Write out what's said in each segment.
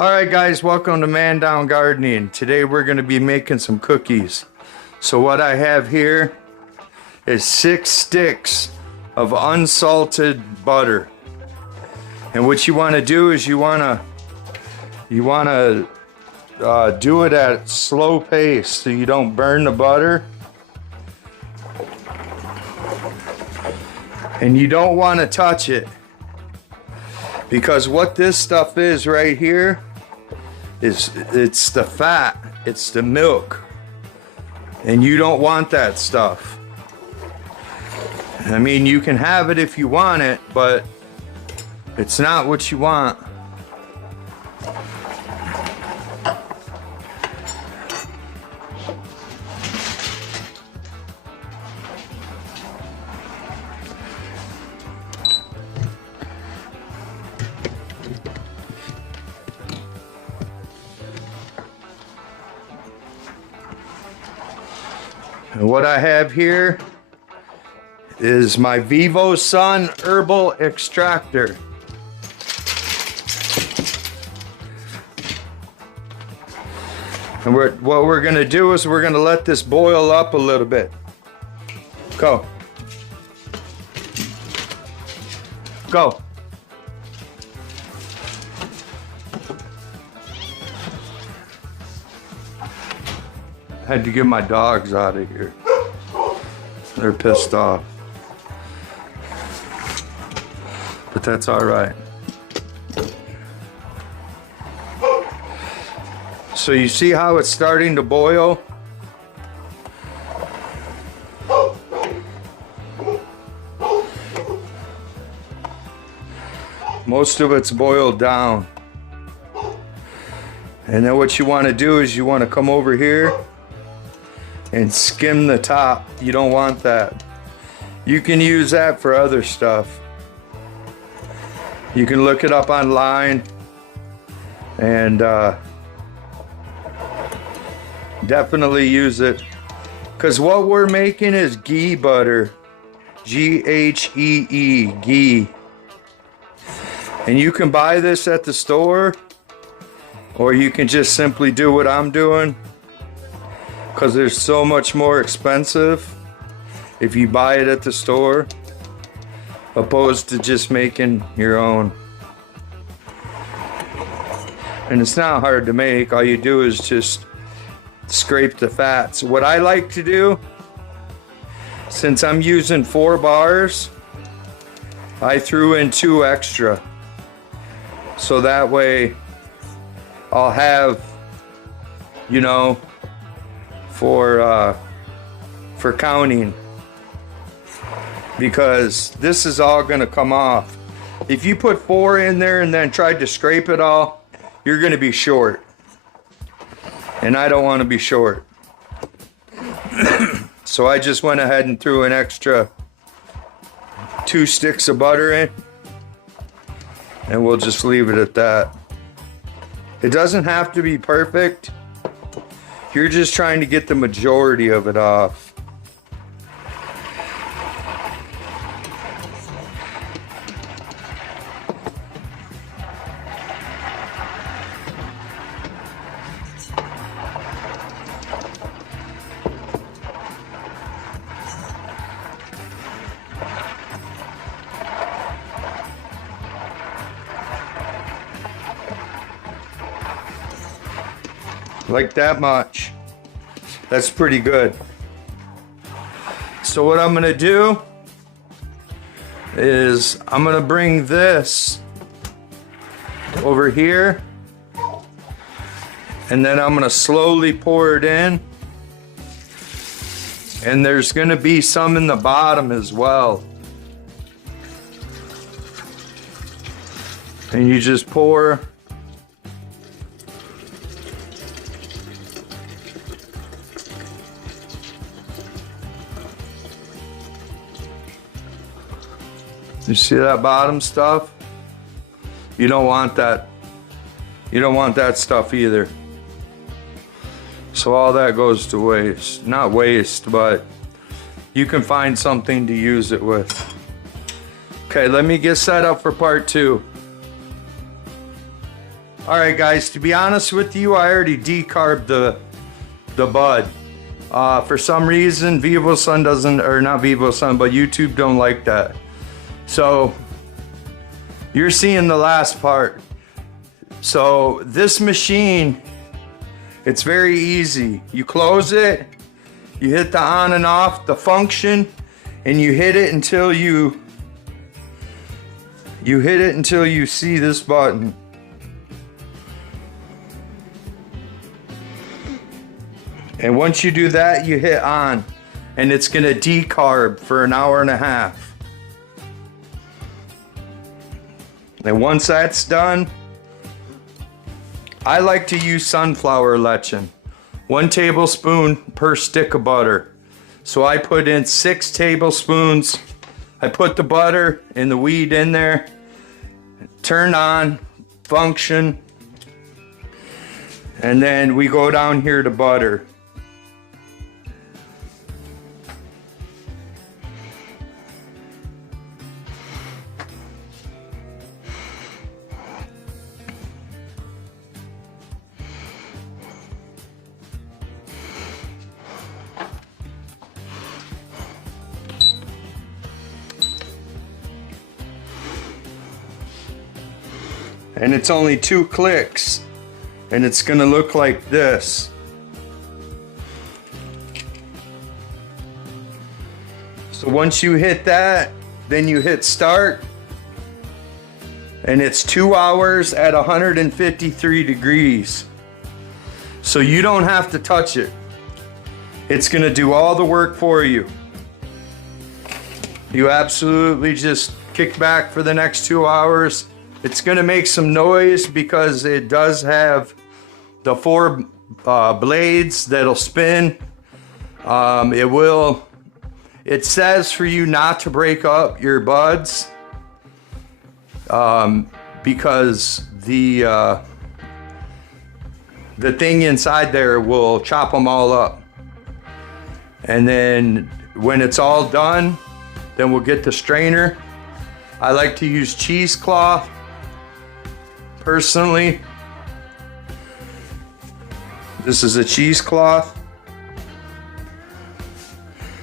Alright guys, welcome to Mandown Gardening. Today we're going to be making some cookies. So what I have here is 6 sticks of unsalted butter. And what you want to do is you want to do it at slow pace so you don't burn the butter. And you don't want to touch it, because what this stuff is right here is it's the fat, it's the milk, and you don't want that stuff. I mean, you can have it if you want it, but it's not what you want. And what I have here is my vivosun Herbal extractor. And what we're going to do is we're going to let this boil up a little bit. Go. Go. I had to get my dogs out of here. They're pissed off. But that's all right. So you see how it's starting to boil? Most of it's boiled down. And then what you want to do is you want to come over here and skim the top. You don't want that. You can use that for other stuff. You can look it up online and definitely use it, because what we're making is ghee butter. G-H-E-E, ghee. And you can buy this at the store, or you can just simply do what I'm doing, because they're so much more expensive if you buy it at the store opposed to just making your own. And it's not hard to make. All you do is just scrape the fats. What I like to do, since I'm using 4 bars, I threw in 2 extra, so that way I'll have, you know, for counting, because this is all gonna come off. If you put 4 in there and then tried to scrape it all, you're gonna be short, and I don't want to be short. So I just went ahead and threw an extra 2 sticks of butter in, and we'll just leave it at that. It doesn't have to be perfect. You're just trying to get the majority of it off. Like that much. That's pretty good. So what I'm gonna do is I'm gonna bring this over here, and then I'm gonna slowly pour it in, and there's gonna be some in the bottom as well. And you just pour. You see that bottom stuff? You don't want that. You don't want that stuff either. So all that goes to waste. Not waste, but you can find something to use it with. Okay, let me get set up for part 2. All right, guys, to be honest with you, I already decarbed the bud. For some reason, vivosun doesn't, or not vivosun, but YouTube don't like that. So you're seeing the last part. So this machine, it's very easy. You close it, you hit the on and off, the function, and you hit it until you see this button. And once you do that, you hit on, and it's gonna decarb for an hour and a half. And once that's done, I like to use sunflower lecithin. 1 tablespoon per stick of butter. So I put in 6 tablespoons. I put the butter and the weed in there, turn on, function, and then we go down here to butter. And it's only 2 clicks, and it's gonna look like this. So once you hit that, then you hit start, and it's 2 hours at 153 degrees. So you don't have to touch it. It's gonna do all the work for you. You absolutely just kick back for the next 2 hours. It's gonna make some noise because it does have the 4 blades that'll spin. It says for you not to break up your buds because the thing inside there will chop them all up. And then when it's all done, then we'll get the strainer. I like to use cheesecloth. Personally, this is a cheesecloth.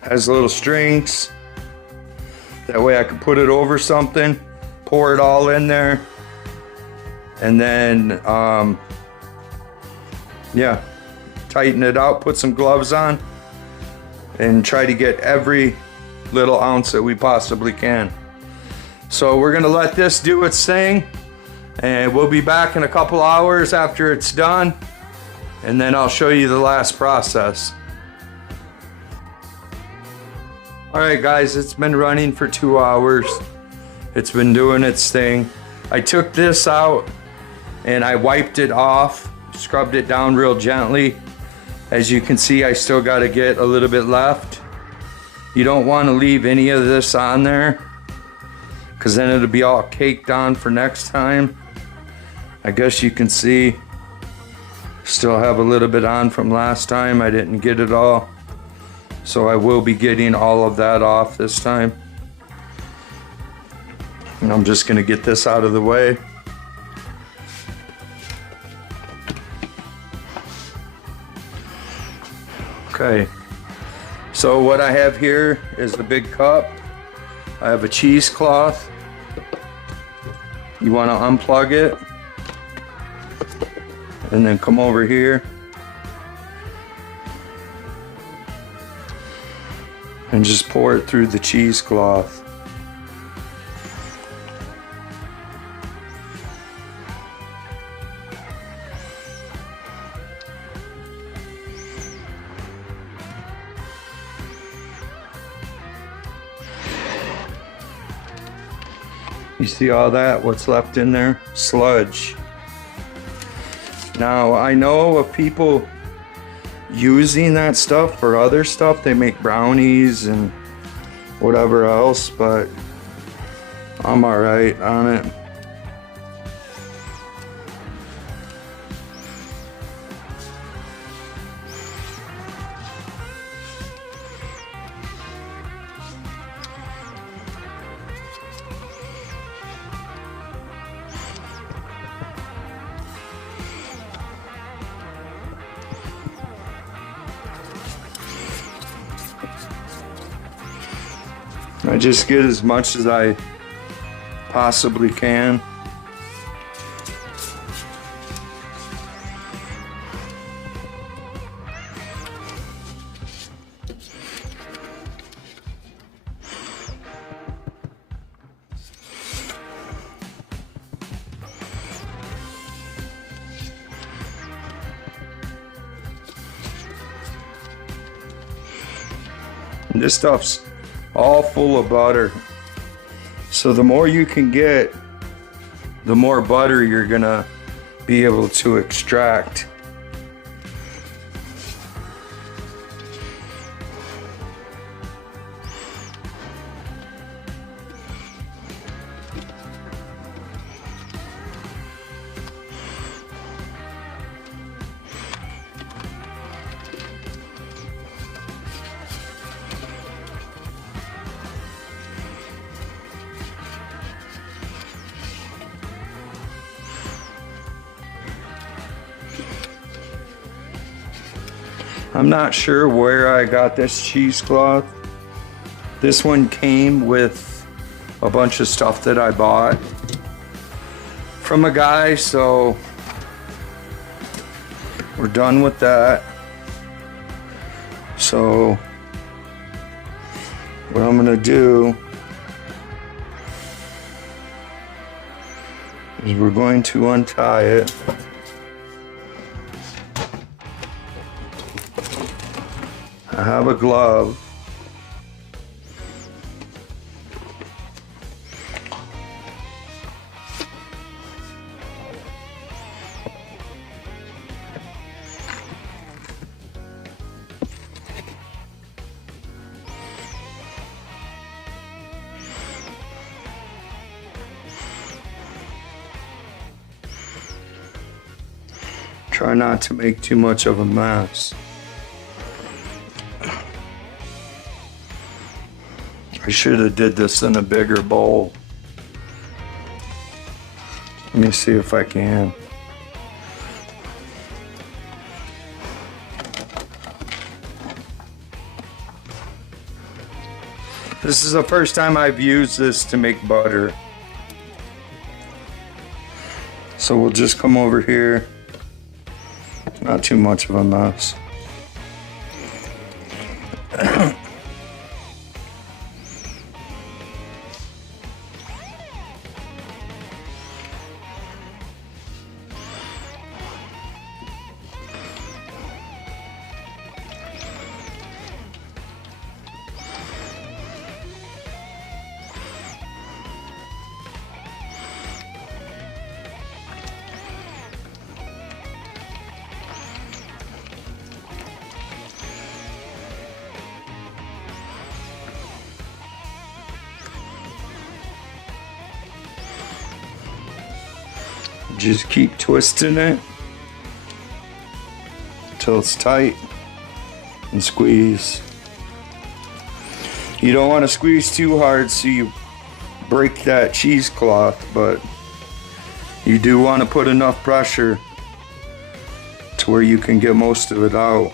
Has little strings. That way I can put it over something, pour it all in there, and then, yeah, tighten it out, put some gloves on, and try to get every little ounce that we possibly can. So we're gonna let this do its thing. And we'll be back in a couple hours after it's done, and then I'll show you the last process. All right, guys, it's been running for 2 hours. It's been doing its thing. I took this out and I wiped it off, scrubbed it down real gently. As you can see, I still got to get a little bit left. You don't want to leave any of this on there, because then it'll be all caked on for next time. I guess you can see, still have a little bit on from last time. I didn't get it all. So I will be getting all of that off this time. And I'm just gonna get this out of the way. Okay, so what I have here is the big cup. I have a cheesecloth. You want to unplug it and then come over here and just pour it through the cheesecloth. You see all that? What's left in there? Sludge. Now, I know of people using that stuff for other stuff. They make brownies and whatever else, but I'm alright on it. I just get as much as I possibly can. And this stuff's all full of butter. So the more you can get, the more butter you're gonna be able to extract. I'm not sure where I got this cheesecloth. This one came with a bunch of stuff that I bought from a guy, so we're done with that. So what I'm gonna do is we're going to untie it. I have a glove. Try not to make too much of a mess. I should have did this in a bigger bowl. Let me see if I can. This is the first time I've used this to make butter. So we'll just come over here. Not too much of a mess. Just keep twisting it until it's tight and squeeze. You don't want to squeeze too hard so you break that cheesecloth, but you do want to put enough pressure to where you can get most of it out.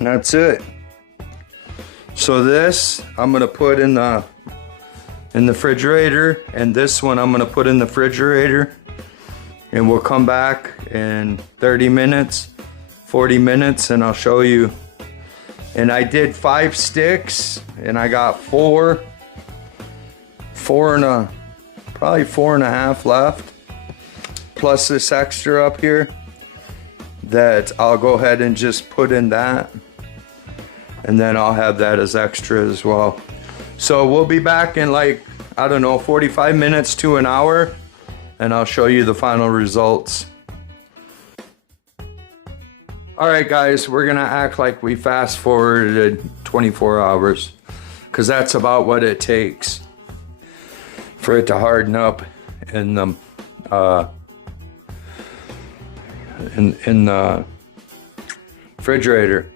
And that's it. So this I'm gonna put in the refrigerator, and this one I'm gonna put in the refrigerator, and we'll come back in 30 minutes, 40 minutes, and I'll show you. And I did 5 sticks, and I got probably 4.5 left, plus this extra up here that I'll go ahead and just put in that, and then I'll have that as extra as well. So we'll be back in like, I don't know, 45 minutes to an hour, and I'll show you the final results. All right, guys, we're gonna act like we fast forwarded 24 hours, because that's about what it takes for it to harden up in the in the refrigerator.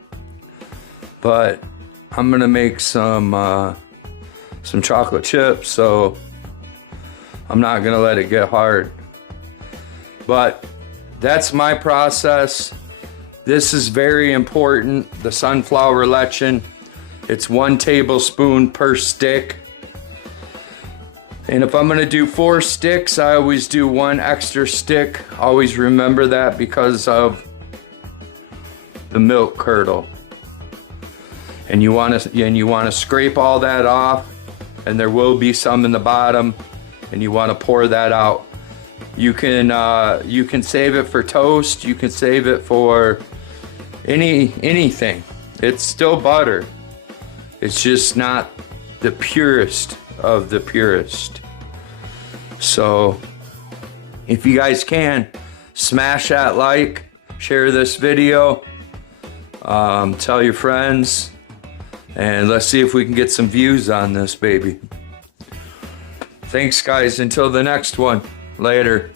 But I'm gonna make some chocolate chips, so I'm not gonna let it get hard. But that's my process. This is very important. The sunflower lecithin, it's 1 tablespoon per stick. And if I'm gonna do 4 sticks, I always do 1 extra stick. Always remember that, because of the milk curdle. And you wanna scrape all that off, and there will be some in the bottom, and you wanna pour that out. You can save it for toast. You can save it for anything. It's still butter. It's just not the purest of the purest. So if you guys can, smash that like, share this video, tell your friends, and let's see if we can get some views on this baby. Thanks, guys. Until the next one. Later.